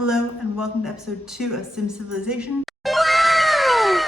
Hello and welcome to episode 2 of Sim Civilization. I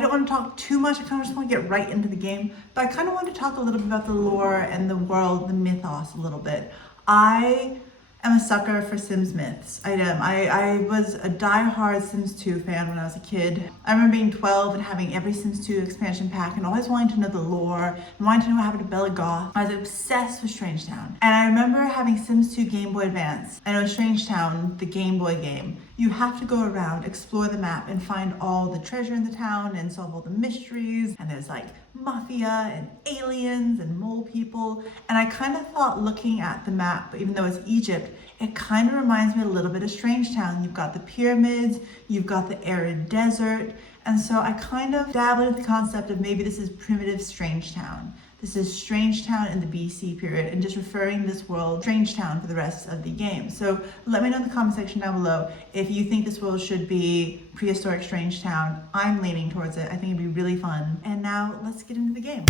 don't want to talk too much, I kind of just want to get right into the game, but I kind of want to talk a little bit about the lore and the world, the mythos a little bit. I am a sucker for Sims myths. I am. I was a die-hard Sims 2 fan when I was a kid. I remember being 12 and having every Sims 2 expansion pack and always wanting to know the lore and wanting to know what happened to Bella Goth. I was obsessed with Strangetown. And I remember having Sims 2 Game Boy Advance. I know Strangetown, the Game Boy game, you have to go around, explore the map, and find all the treasure in the town and solve all the mysteries. And there's like mafia and aliens and mole people. And I kind of thought, looking at the map, even though it's Egypt, it kind of reminds me a little bit of Strangetown. You've got the pyramids, you've got the arid desert. And so I kind of dabbled with the concept of maybe this is primitive Strangetown. This is Strangetown in the BC period, and just referring this world Strangetown for the rest of the game. So let me know in the comment section down below if you think this world should be prehistoric Strangetown. I'm leaning towards it. I think it'd be really fun. And now let's get into the game.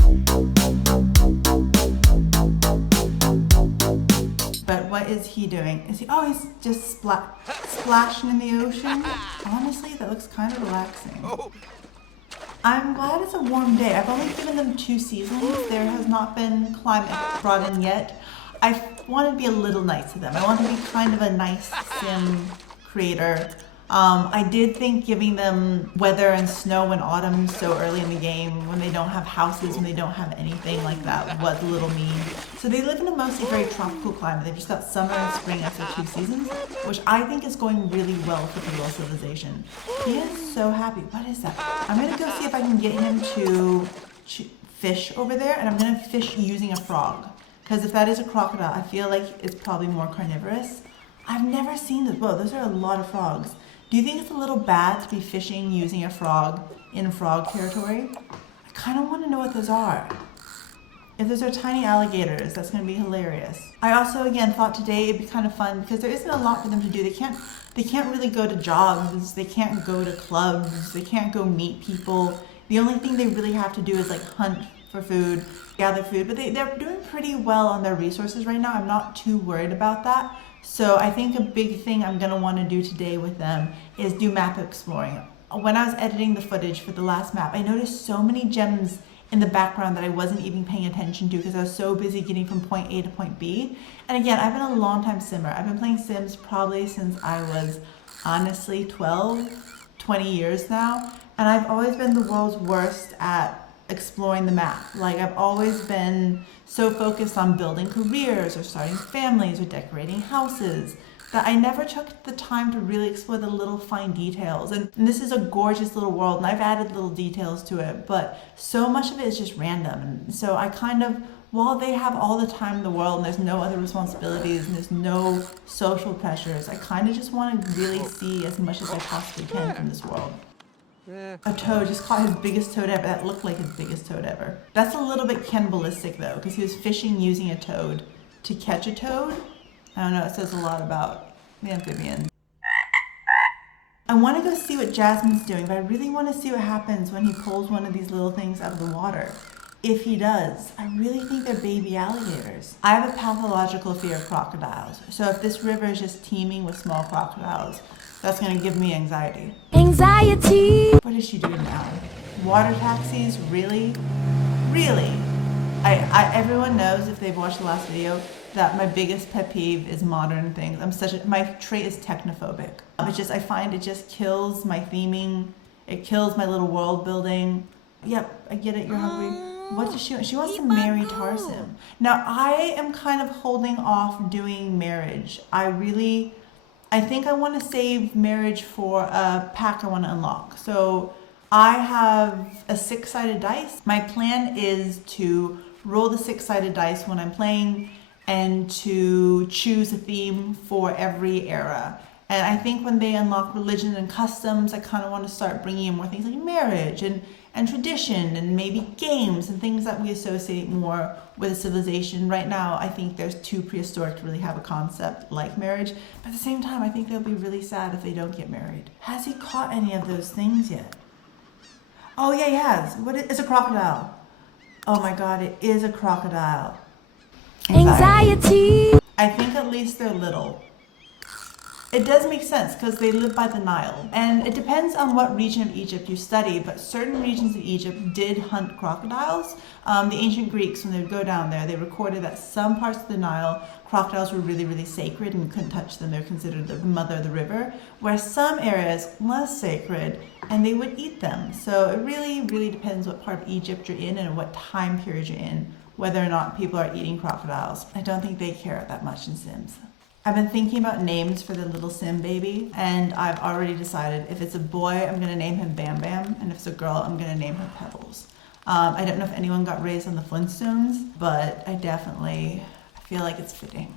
But what is he doing? Is he? Oh, he's just splashing in the ocean. Honestly, that looks kind of relaxing. I'm glad it's a warm day. I've only given them 2 seasons. There has not been climate brought in yet. I want to be a little nice to them. I want to be kind of a nice sim creator. I did think giving them weather and snow and autumn so early in the game, when they don't have houses, when they don't have anything like that, was a little mean. So they live in a mostly very tropical climate. They've just got summer and spring as their 2 seasons, which I think is going really well for the real civilization. He is so happy. What is that? I'm going to go see if I can get him to fish over there, and I'm going to fish using a frog. Because if that is a crocodile, I feel like it's probably more carnivorous. I've never seen this. Whoa, those are a lot of frogs. Do you think it's a little bad to be fishing using a frog in frog territory? I kind of want to know what those are. If those are tiny alligators, that's going to be hilarious. I also, again, thought today it'd be kind of fun because there isn't a lot for them to do. They can't really go to jobs. They can't go to clubs. They can't go meet people. The only thing they really have to do is like hunt for food, gather food, but they're doing pretty well on their resources right now. I'm not too worried about that. So I think a big thing I'm going to want to do today with them is do map exploring. When I was editing the footage for the last map, I noticed so many gems in the background that I wasn't even paying attention to because I was so busy getting from point A to point B. And again, I've been a long time simmer. I've been playing Sims probably since I was honestly 12, 20 years now. And I've always been the world's worst at exploring the map. Like, I've always been so focused on building careers or starting families or decorating houses that I never took the time to really explore the little fine details. And this is a gorgeous little world, and I've added little details to it, but so much of it is just random. And so I kind of, while they have all the time in the world and there's no other responsibilities and there's no social pressures, I kind of just want to really see as much as I possibly can from this world. A toad just caught his biggest toad ever. That looked like his biggest toad ever. That's a little bit cannibalistic though, because he was fishing using a toad to catch a toad. I don't know, it says a lot about the amphibian. I want to go see what Jasmine's doing, but I really want to see what happens when he pulls one of these little things out of the water. If he does, I really think they're baby alligators. I have a pathological fear of crocodiles, so if this river is just teeming with small crocodiles, that's going to give me anxiety. Anxiety! What is she doing now? Water taxis? Really? Really? Everyone knows, if they've watched the last video, that my biggest pet peeve is modern things. My trait is technophobic. I find it just kills my theming. It kills my little world building. Yep, I get it, you're hungry. What does she want? She wants to marry Tarsim. Now, I am kind of holding off doing marriage. I think I want to save marriage for a pack I want to unlock. So I have a 6-sided dice. My plan is to roll the 6-sided dice when I'm playing and to choose a theme for every era. And I think when they unlock religion and customs, I kind of want to start bringing in more things like marriage and tradition and maybe games and things that we associate more with a civilization. Right now, I think there's too prehistoric to really have a concept like marriage. But at the same time, I think they'll be really sad if they don't get married. Has he caught any of those things yet? Oh yeah, he has. It's a crocodile. Oh my God, it is a crocodile. Anxiety. I think at least they're little. It does make sense because they live by the Nile. And it depends on what region of Egypt you study, but certain regions of Egypt did hunt crocodiles. The ancient Greeks, when they would go down there, they recorded that some parts of the Nile, crocodiles were really, really sacred and you couldn't touch them. They were considered the mother of the river, whereas some areas, less sacred, and they would eat them. So it really, really depends what part of Egypt you're in and what time period you're in, whether or not people are eating crocodiles. I don't think they care that much in Sims. I've been thinking about names for the little Sim baby, and I've already decided if it's a boy, I'm going to name him Bam Bam, and if it's a girl, I'm going to name her Pebbles. I don't know if anyone got raised on the Flintstones, but I feel like it's fitting.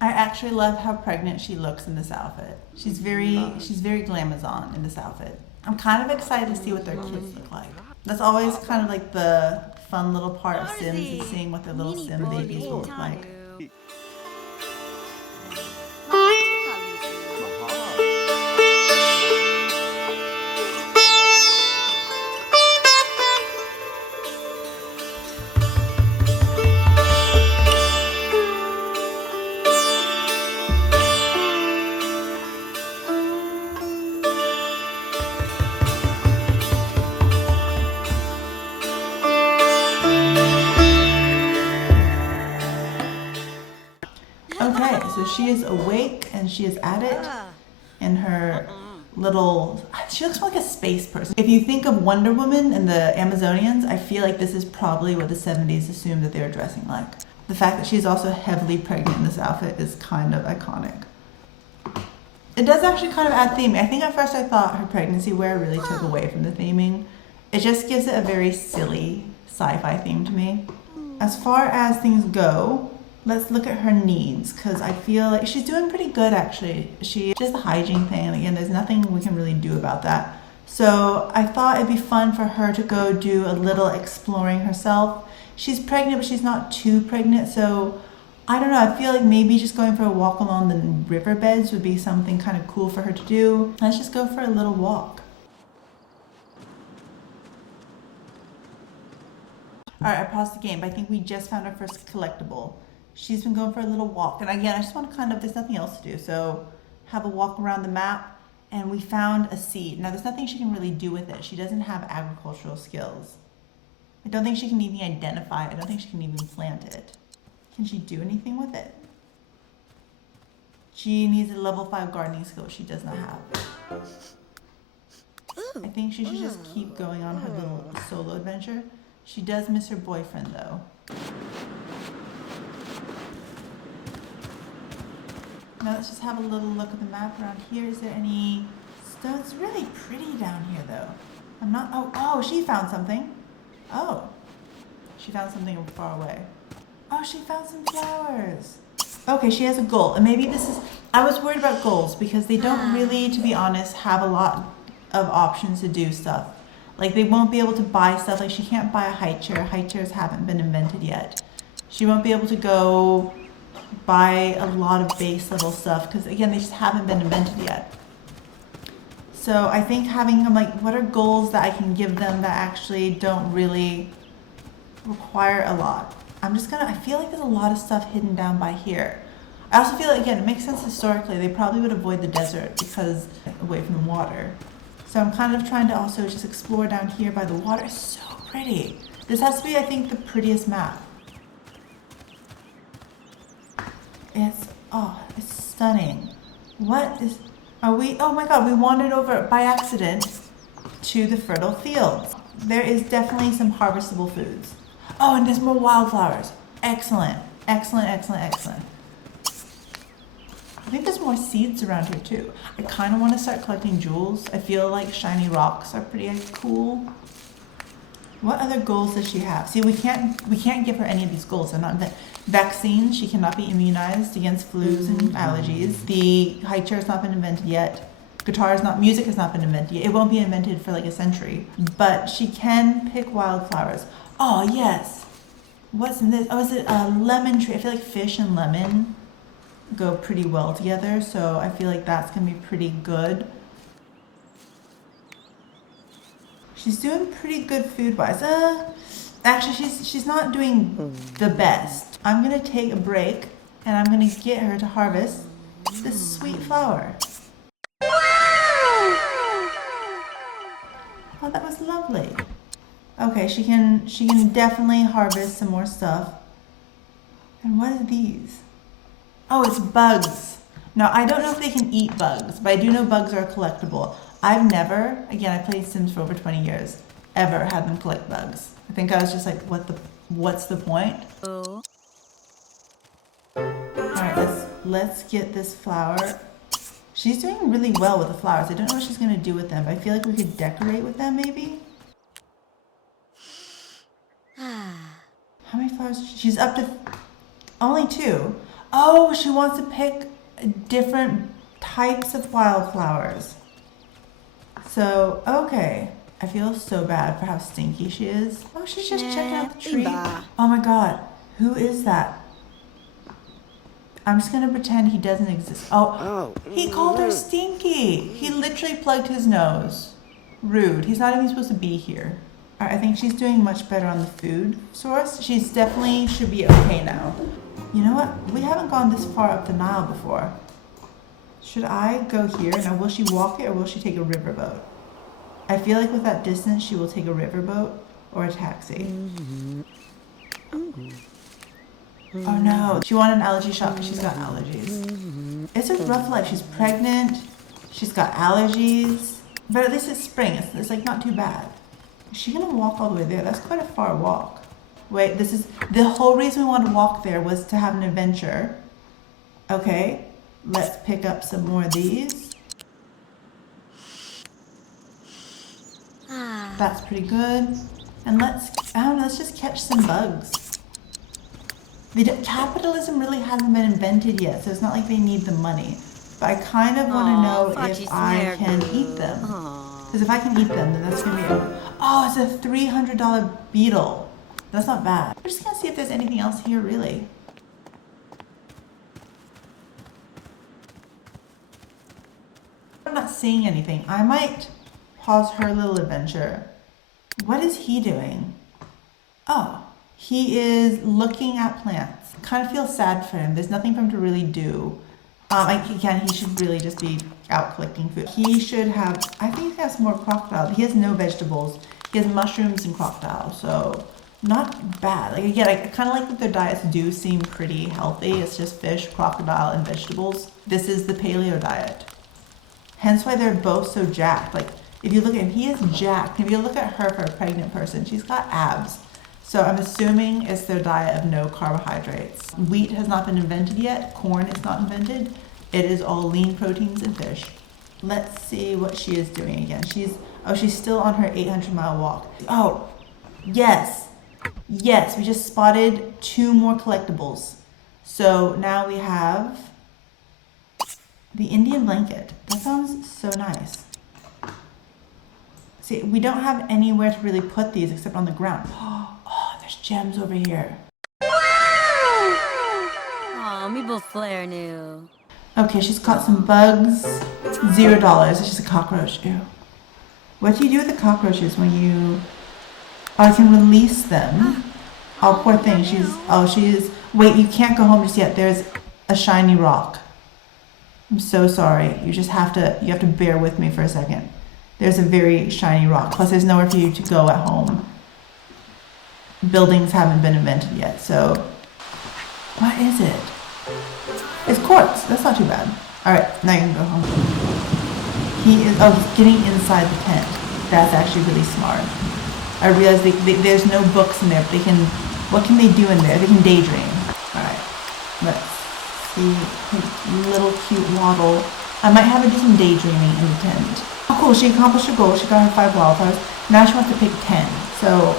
I actually love how pregnant she looks in this outfit. She's very glamazon in this outfit. I'm kind of excited to see what their kids look like. That's always kind of like the fun little part of Sims, is seeing what their little Sim babies will look like. Okay, so she is awake and she is at it in her little, she looks more like a space person. If you think of Wonder Woman and the Amazonians, I feel like this is probably what the 70s assumed that they were dressing like. The fact that she's also heavily pregnant in this outfit is kind of iconic. It does actually kind of add theming. I think at first I thought her pregnancy wear really took away from the theming. It just gives it a very silly sci-fi theme to me. As far as things go, let's look at her needs, because I feel like she's doing pretty good actually. Just the hygiene thing, and again, there's nothing we can really do about that. So I thought it'd be fun for her to go do a little exploring herself. She's pregnant, but she's not too pregnant, so I don't know, I feel like maybe just going for a walk along the riverbeds would be something kind of cool for her to do. Let's just go for a little walk. Alright, I paused the game, but I think we just found our first collectible. She's been going for a little walk, and again, I just want to kind of, there's nothing else to do, so have a walk around the map, and we found a seed. Now, there's nothing she can really do with it. She doesn't have agricultural skills. I don't think she can even identify it. I don't think she can even plant it. Can she do anything with it? She needs a level 5 gardening skill she does not have. I think she should just keep going on her little solo adventure. She does miss her boyfriend, though. Now let's just have a little look at the map around here. Is there any stone? It's really pretty down here, though. I'm not, oh, she found something. Oh, she found something far away. Oh, she found some flowers. Okay, she has a goal, and maybe this is, I was worried about goals because they don't really, to be honest, have a lot of options to do stuff. Like, they won't be able to buy stuff. Like, she can't buy a high chair. High chairs haven't been invented yet. She won't be able to go buy a lot of base level stuff because, again, they just haven't been invented yet. So I think having them, like, what are goals that I can give them that actually don't really require a lot? I feel like there's a lot of stuff hidden down by here. I also feel like, again, it makes sense historically. They probably would avoid the desert because away from the water. So I'm kind of trying to also just explore down here by the water. It's so pretty. This has to be, I think, the prettiest map. It's stunning. Oh my god, we wandered over by accident to the fertile fields. There is definitely some harvestable foods. Oh, and there's more wildflowers. Excellent, excellent, excellent, excellent. I think there's more seeds around here too. I kind of want to start collecting jewels. I feel like shiny rocks are pretty cool. What other goals does she have? See, we can't give her any of these goals. They're not vaccines. She cannot be immunized against flus and allergies. The high chair has not been invented yet. Music has not been invented yet. It won't be invented for like a century. But she can pick wildflowers. Oh yes. What's in this? Oh, is it a lemon tree? I feel like fish and lemon go pretty well together. So I feel like that's gonna be pretty good. She's doing pretty good food-wise. Actually, she's not doing the best. I'm gonna take a break and I'm gonna get her to harvest this sweet flower. Oh, that was lovely. Okay, she can definitely harvest some more stuff. And what are these? Oh, it's bugs. Now, I don't know if they can eat bugs, but I do know bugs are collectible. I've never, again, I played Sims for over 20 years, ever had them collect bugs. I think I was just like, what's the point? Oh. Alright, let's get this flower. She's doing really well with the flowers. I don't know what she's gonna do with them, but I feel like we could decorate with them maybe? How many flowers? She's up to only 2. Oh, she wants to pick different types of wildflowers. So, okay. I feel so bad for how stinky she is. Oh, she's just checking out the tree. Oh my god. Who is that? I'm just gonna pretend he doesn't exist. Oh, he called her stinky. He literally plugged his nose. Rude. He's not even supposed to be here. I think she's doing much better on the food source. She's definitely should be okay now. You know what? We haven't gone this far up the Nile before. Should I go here? Now, will she walk it or will she take a riverboat? I feel like with that distance, she will take a riverboat or a taxi. Oh no, she wanted an allergy shot, but she's got allergies. It's a rough life. She's pregnant. She's got allergies. But at least it's spring. It's like not too bad. Is she gonna walk all the way there? That's quite a far walk. Wait, this is the whole reason we wanted to walk there was to have an adventure. Okay, let's pick up some more of these. That's pretty good. And let's just catch some bugs. Capitalism really hasn't been invented yet, so it's not like they need the money. But I kind of want to know if I can eat them. Because if I can eat them, then that's going to be oh, it's a $300 beetle. That's not bad. We're just going to see if there's anything else here, really. I'm not seeing anything. I might pause her little adventure. What is he doing? Oh, he is looking at plants. Kind of feel sad for him. There's nothing for him to really do. Again, he should really just be out collecting food. He should have, I think he has more crocodile. He has no vegetables. He has mushrooms and crocodile, so not bad. Like again, I kind of like that their diets do seem pretty healthy. It's just fish, crocodile, and vegetables. This is the paleo diet. Hence why they're both so jacked. Like if you look at him, he is jacked. If you look at her for a pregnant person, she's got abs. So I'm assuming it's their diet of no carbohydrates. Wheat has not been invented yet. Corn is not invented. It is all lean proteins and fish. Let's see what she is doing again. She's still on her 800-mile walk. Oh, yes. Yes, we just spotted 2 more collectibles. So now we have the Indian blanket. That sounds so nice. See, we don't have anywhere to really put these except on the ground. Oh, there's gems over here. Aw, me both flare new. Okay, she's caught some bugs. $0. It's just a cockroach. Ew. What do you do with the cockroaches when you... Oh, I can release them. Oh, poor thing. She is... Wait, you can't go home just yet. There's a shiny rock. I'm so sorry. You have to bear with me for a second. There's a very shiny rock. Plus, there's nowhere for you to go at home. Buildings haven't been invented yet, so... What is it? It's quartz. That's not too bad. Alright, now you can go home. He's getting inside the tent. That's actually really smart. I realize there's no books in there, but what can they do in there? They can daydream. Alright, let's see. Little cute waddle. I might have her do some daydreaming in the tent. Oh cool, she accomplished her goal. She got her 5 wildflowers. Now she wants to pick 10. So,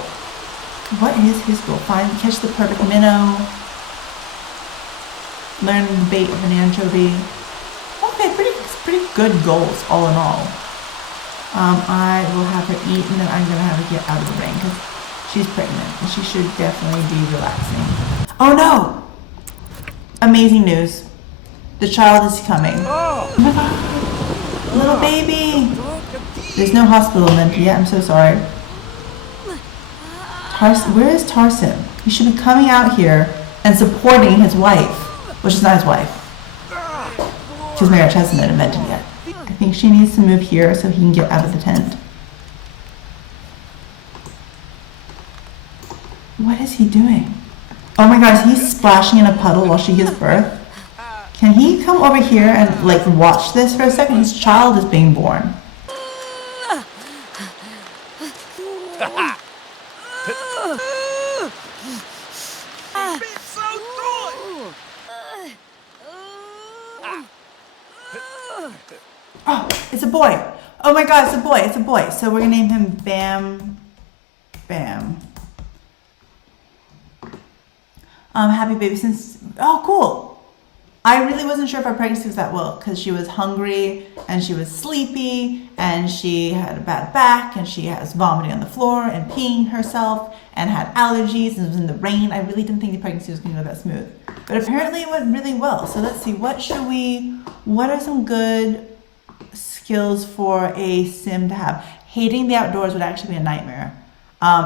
what is his goal? Catch the perfect minnow. Learn the bait of an anchovy. Okay, pretty good goals all in all. I will have her eat and then I'm gonna have her get out of the rain because she's pregnant and she should definitely be relaxing. Oh no! Amazing news. The child is coming. Oh my god! Little baby! There's no hospital invented yet, I'm so sorry. Where is Tarsem? He should be coming out here and supporting his wife, which is not his wife, because marriage hasn't been invented yet. I think she needs to move here so he can get out of the tent. What is he doing? Oh my gosh, he's splashing in a puddle while she gives birth. Can he come over here and like watch this for a second? His child is being born. Oh, it's a boy. Oh my god, it's a boy. It's a boy. So we're gonna name him Bam. Bam. Happy baby since. Oh, cool. I really wasn't sure if our pregnancy was that well because she was hungry and she was sleepy and she had a bad back and she has vomiting on the floor and peeing herself and had allergies and was in the rain. I really didn't think the pregnancy was going to go that smooth, but apparently it went really well. So let's see, what are some good skills for a sim to have? Hating the outdoors would actually be a nightmare.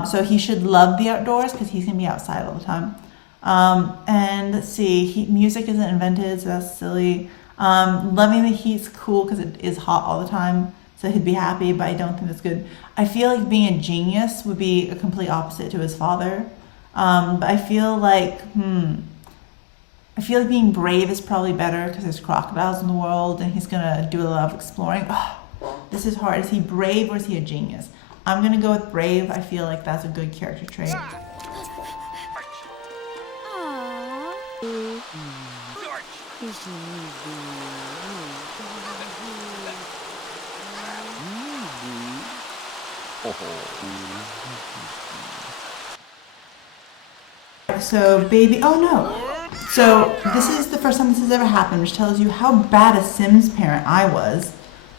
So he should love the outdoors because he's going to be outside all the time. And let's see, music isn't invented, so that's silly. Loving the heat's cool because it is hot all the time, so he'd be happy, but I don't think that's good. I feel like being a genius would be a complete opposite to his father. But I feel like being brave is probably better because there's crocodiles in the world and he's gonna do a lot of exploring. Oh, this is hard. Is he brave or is he a genius? I'm gonna go with brave. I feel like that's a good character trait. So baby, oh no. So this is the first time this has ever happened, which tells you how bad a Sims parent I was.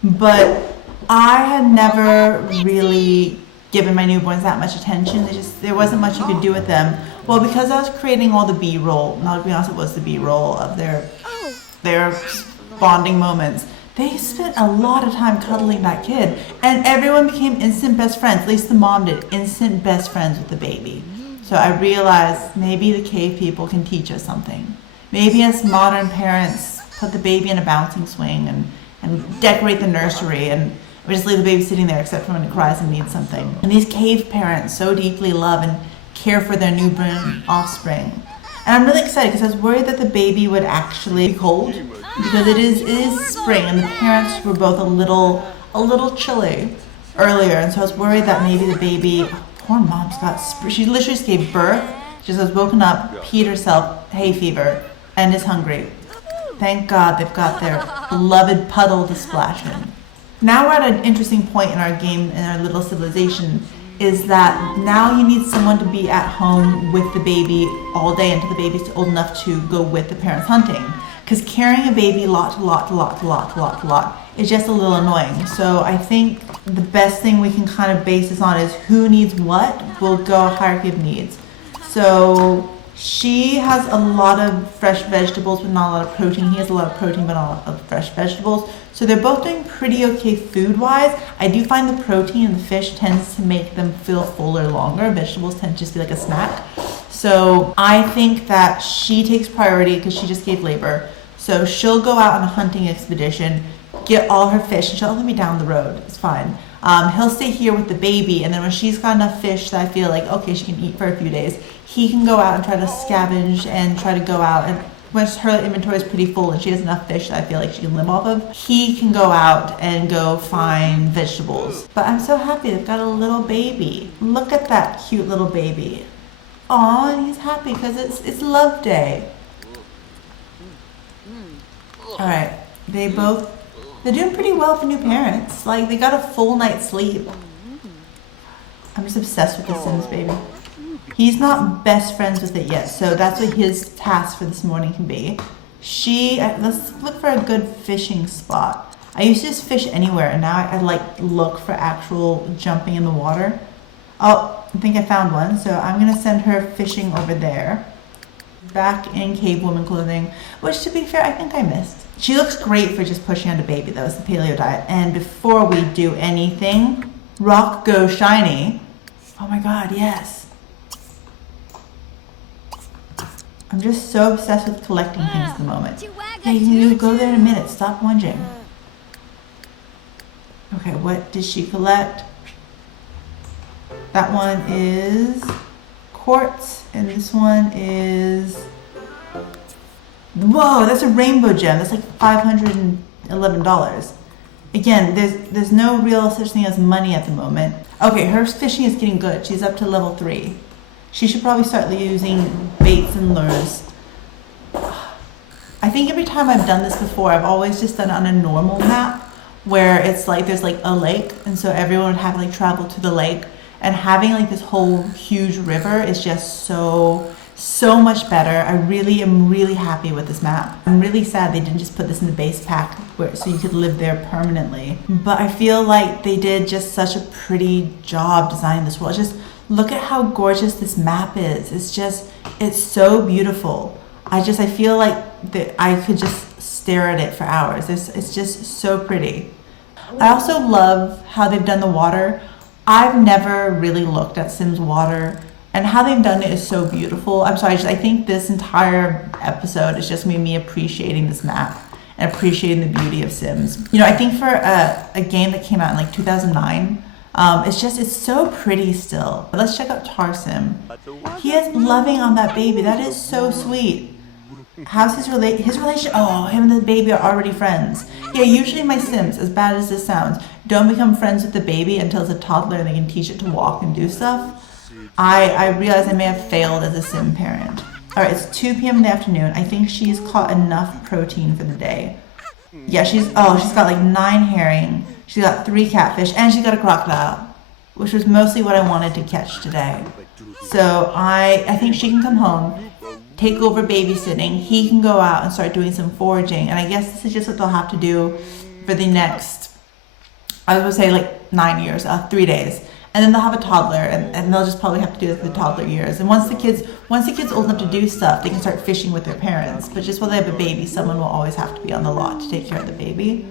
But I had never really given my newborns that much attention. There wasn't much you could do with them. Well, because I was creating all the B-roll, not to be honest, it was the B-roll of their bonding moments. They spent a lot of time cuddling that kid, and everyone became instant best friends. At least the mom did, instant best friends with the baby. So I realized maybe the cave people can teach us something. Maybe as modern parents, put the baby in a bouncing swing and decorate the nursery, and we just leave the baby sitting there except for when it cries and needs something. And these cave parents so deeply love and care for their newborn offspring. And I'm really excited because I was worried that the baby would actually be cold because it is spring and the parents were both a little chilly earlier, and so I was worried that maybe the baby, poor mom's got, she literally just gave birth, she just was woken up, peed herself, hay fever, and is hungry. Thank God they've got their beloved puddle to splash in. Now we're at an interesting point in our game, in our little civilization, is that now you need someone to be at home with the baby all day until the baby's old enough to go with the parents hunting. Because carrying a baby lot is just a little annoying. So I think the best thing we can kind of base this on is who needs what. We'll go hierarchy of needs. So she has a lot of fresh vegetables but not a lot of protein. He has a lot of protein but not a lot of fresh vegetables. So they're both doing pretty okay food-wise. I do find the protein in the fish tends to make them feel fuller longer. Vegetables tend to just be like a snack. So I think that she takes priority because she just gave labor. So she'll go out on a hunting expedition, get all her fish, and she'll only be down the road. It's fine. He'll stay here with the baby, and then when she's got enough fish that I feel like, okay, she can eat for a few days, he can go out and try to scavenge and try to go out, and once her inventory is pretty full and she has enough fish that I feel like she can live off of, he can go out and go find vegetables. But I'm so happy they've got a little baby. Look at that cute little baby. Aw, and he's happy because it's love day. Alright, they're doing pretty well for new parents. Like, they got a full night's sleep. I'm just obsessed with the Sims baby. He's not best friends with it yet, so that's what his task for this morning can be. Let's look for a good fishing spot. I used to just fish anywhere, and now I like look for actual jumping in the water. Oh, I think I found one, so I'm gonna send her fishing over there. Back in cave woman clothing, which to be fair, I think I missed. She looks great for just pushing out a baby though. It's the paleo diet. And before we do anything, rock go shiny. Oh my God, yes. I'm just so obsessed with collecting things at the moment. Yeah, you go there in a minute. Stop whinging. Okay, what did she collect? That one is quartz, and this one is... Whoa, that's a rainbow gem. That's like $511. Again, there's no real such thing as money at the moment. Okay, her fishing is getting good. She's up to level 3. She should probably start using baits and lures. I think every time I've done this before, I've always just done it on a normal map where it's like there's like a lake, and so everyone would have like travel to the lake, and having like this whole huge river is just so much better. I really am really happy with this map. I'm really sad they didn't just put this in the base pack so you could live there permanently. But I feel like they did just such a pretty job designing this world. Just look at how gorgeous this map is. It's so beautiful. I feel like that I could just stare at it for hours. It's just so pretty. I also love how they've done the water. I've never really looked at Sims water, and how they've done it is so beautiful. I'm sorry, I think this entire episode is just me appreciating this map and appreciating the beauty of Sims. You know, I think for a game that came out in like 2009, it's so pretty still. But let's check out Tarsim. He is loving on that baby. That is so sweet. How's his relation? Oh, him and the baby are already friends. Yeah, usually my Sims, as bad as this sounds, don't become friends with the baby until it's a toddler and they can teach it to walk and do stuff. I realize I may have failed as a Sim parent. Alright, it's 2 p.m. in the afternoon. I think she's caught enough protein for the day. Yeah, she's got like 9 herring. She's got 3 catfish, and she's got a crocodile, which was mostly what I wanted to catch today. So I think she can come home, take over babysitting. He can go out and start doing some foraging, and I guess this is just what they'll have to do for the next, I would say like 9 years, 3 days. And then they'll have a toddler, and they'll just probably have to do it for the toddler years. And once the kid's old enough to do stuff, they can start fishing with their parents. But just while they have a baby, someone will always have to be on the lot to take care of the baby.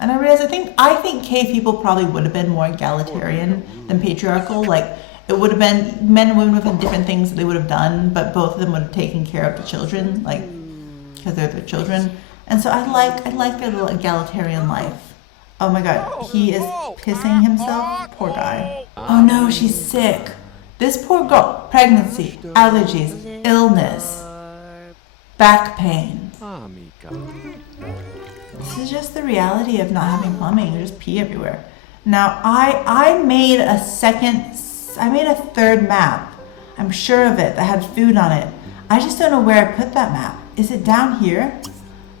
And I realize I think cave people probably would have been more egalitarian than patriarchal. Like, it would have been, men and women would have had different things that they would have done, but both of them would have taken care of the children, like, because they're their children. And so I like their little egalitarian life. Oh my god, he is pissing himself. Poor guy. Oh no, she's sick. This poor girl. Pregnancy, allergies, illness, back pain. This is just the reality of not having plumbing. You just pee everywhere. Now, I made a third map. I'm sure of it, that had food on it. I just don't know where I put that map. Is it down here?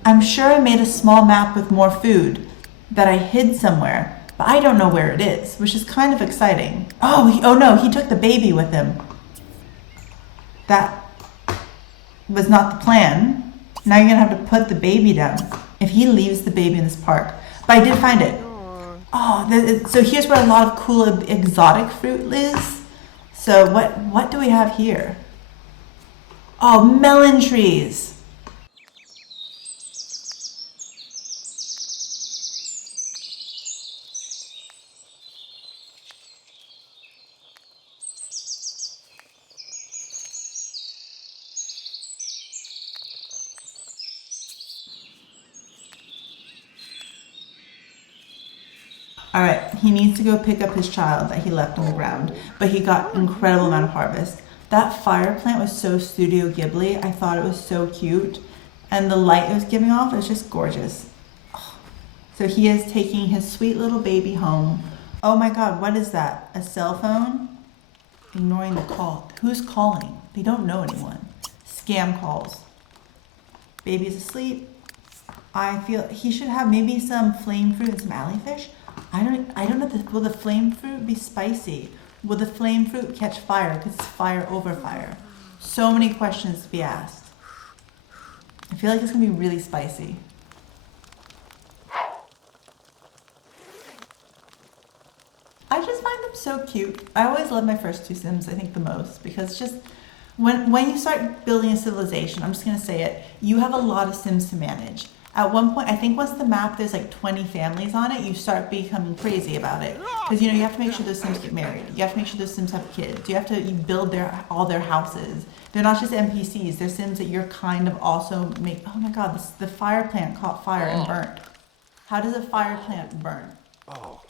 I'm sure I made a small map with more food that I hid somewhere, but I don't know where it is, which is kind of exciting. Oh no, he took the baby with him. That was not the plan. Now you're gonna have to put the baby down if he leaves the baby in this park. But I did find it. Oh, so here's where a lot of cool exotic fruit is. So what do we have here? Oh, melon trees. All right, he needs to go pick up his child that he left on the ground, but he got an incredible amount of harvest. That fire plant was so Studio Ghibli. I thought it was so cute, and the light it was giving off was just gorgeous. So he is taking his sweet little baby home. Oh my god, what is that? A cell phone? Ignoring the call. Who's calling? They don't know anyone. Scam calls. Baby's asleep. I feel he should have maybe some flame fruit and some alleyfish. I don't know. Will the flame fruit be spicy? Will the flame fruit catch fire? Because it's fire over fire. So many questions to be asked. I feel like it's going to be really spicy. I just find them so cute. I always love my first 2 Sims, I think, the most. Because just when you start building a civilization, I'm just going to say it, you have a lot of Sims to manage. At one point, I think once the map, there's like 20 families on it, you start becoming crazy about it. Because, you know, you have to make sure those Sims get married. You have to make sure those Sims have kids. You build all their houses. They're not just NPCs. They're Sims that you're kind of also make. Oh my God, the fire plant caught fire and burnt. How does a fire plant burn? Oh.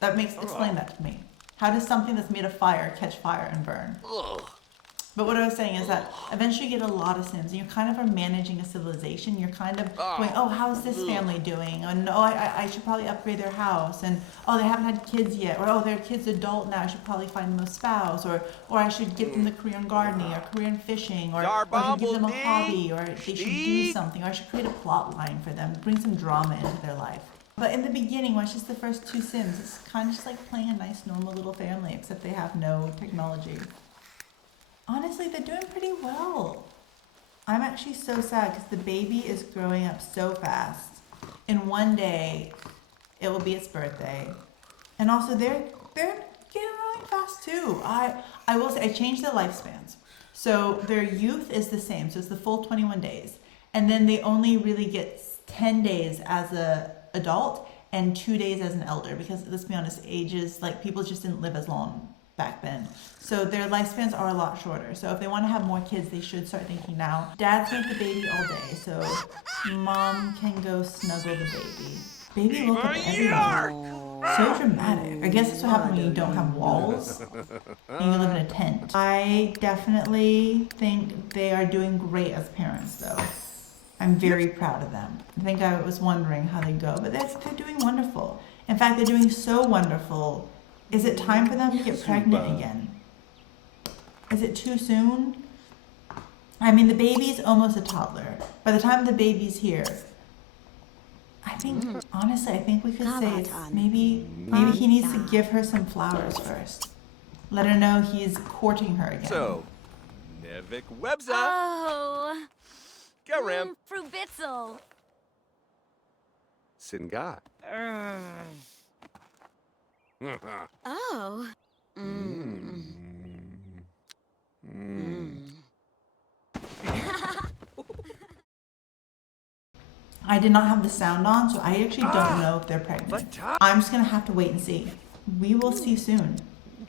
Explain that to me. How does something that's made of fire catch fire and burn? Ugh. But what I was saying is that eventually you get a lot of Sims and you kind of are managing a civilization. You're kind of going, oh, how's this family doing? And oh, I should probably upgrade their house. And oh, they haven't had kids yet. Or oh, their kid's adult now. I should probably find them a spouse. Or I should get them the career in gardening or career in fishing. Or I should give them a hobby. Or they should do something. Or I should create a plot line for them. Bring some drama into their life. But in the beginning, when it's just the first 2 Sims, it's kind of just like playing a nice, normal little family, except they have no technology. Honestly, they're doing pretty well. I'm actually so sad because the baby is growing up so fast. In one day, it will be its birthday. And also, they're getting really fast too. I will say, I changed their lifespans. So their youth is the same, so it's the full 21 days. And then they only really get 10 days as an adult and 2 days as an elder because, let's be honest, ages, like people just didn't live as long back then. So their lifespans are a lot shorter. So if they want to have more kids, they should start thinking now. Dad's with the baby all day, so mom can go snuggle the baby. Baby woke up everywhere. So dramatic. I guess that's what happens when you don't have walls and you live in a tent. I definitely think they are doing great as parents, though. I'm very proud of them. I think I was wondering how they go, but they're doing wonderful. In fact, they're doing so wonderful. Is it time for them to get pregnant again? Is it too soon? I mean, the baby's almost a toddler. By the time the baby's here, I think, honestly, I think we could say it's maybe he needs to give her some flowers first. Let her know he's courting her again. So, Nevik Webza. Oh. Garam. Frubitzel. Singa. Oh. I did not have the sound on, so I actually don't know if they're pregnant. I'm just gonna have to wait and see. We will see soon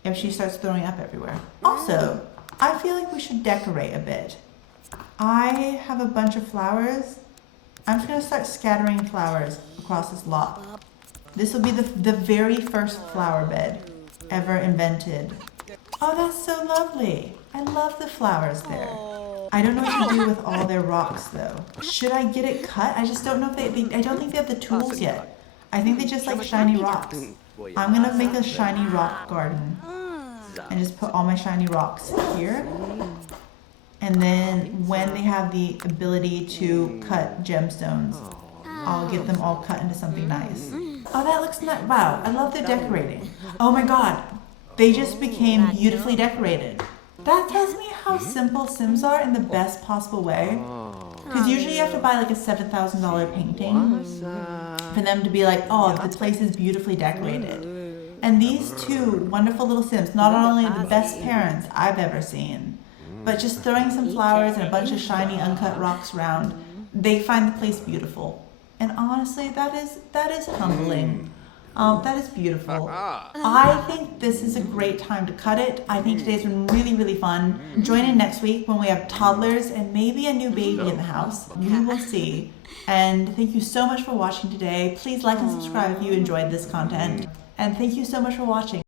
if she starts throwing up everywhere. Also, I feel like we should decorate a bit. I have a bunch of flowers. I'm just gonna start scattering flowers across this lot. This will be the very first flower bed ever invented. Oh, that's so lovely. I love the flowers there. I don't know what to do with all their rocks though. Should I get it cut? I just don't know if I don't think they have the tools yet. I think they just like shiny rocks. I'm gonna make a shiny rock garden and just put all my shiny rocks here. And then when they have the ability to cut gemstones, I'll get them all cut into something nice. Oh, that looks nice. Wow, I love the decorating. Oh my God, they just became beautifully decorated. That tells me how simple Sims are in the best possible way. Because usually you have to buy like a $7,000 painting for them to be like, oh, the place is beautifully decorated. And these 2 wonderful little Sims, not only the best parents I've ever seen, but just throwing some flowers and a bunch of shiny uncut rocks around, they find the place beautiful. And honestly, that is humbling. That is beautiful. I think this is a great time to cut it. I think today's been really, really fun. Join in next week when we have toddlers and maybe a new baby in the house. You will see. And thank you so much for watching today. Please like and subscribe if you enjoyed this content. And thank you so much for watching.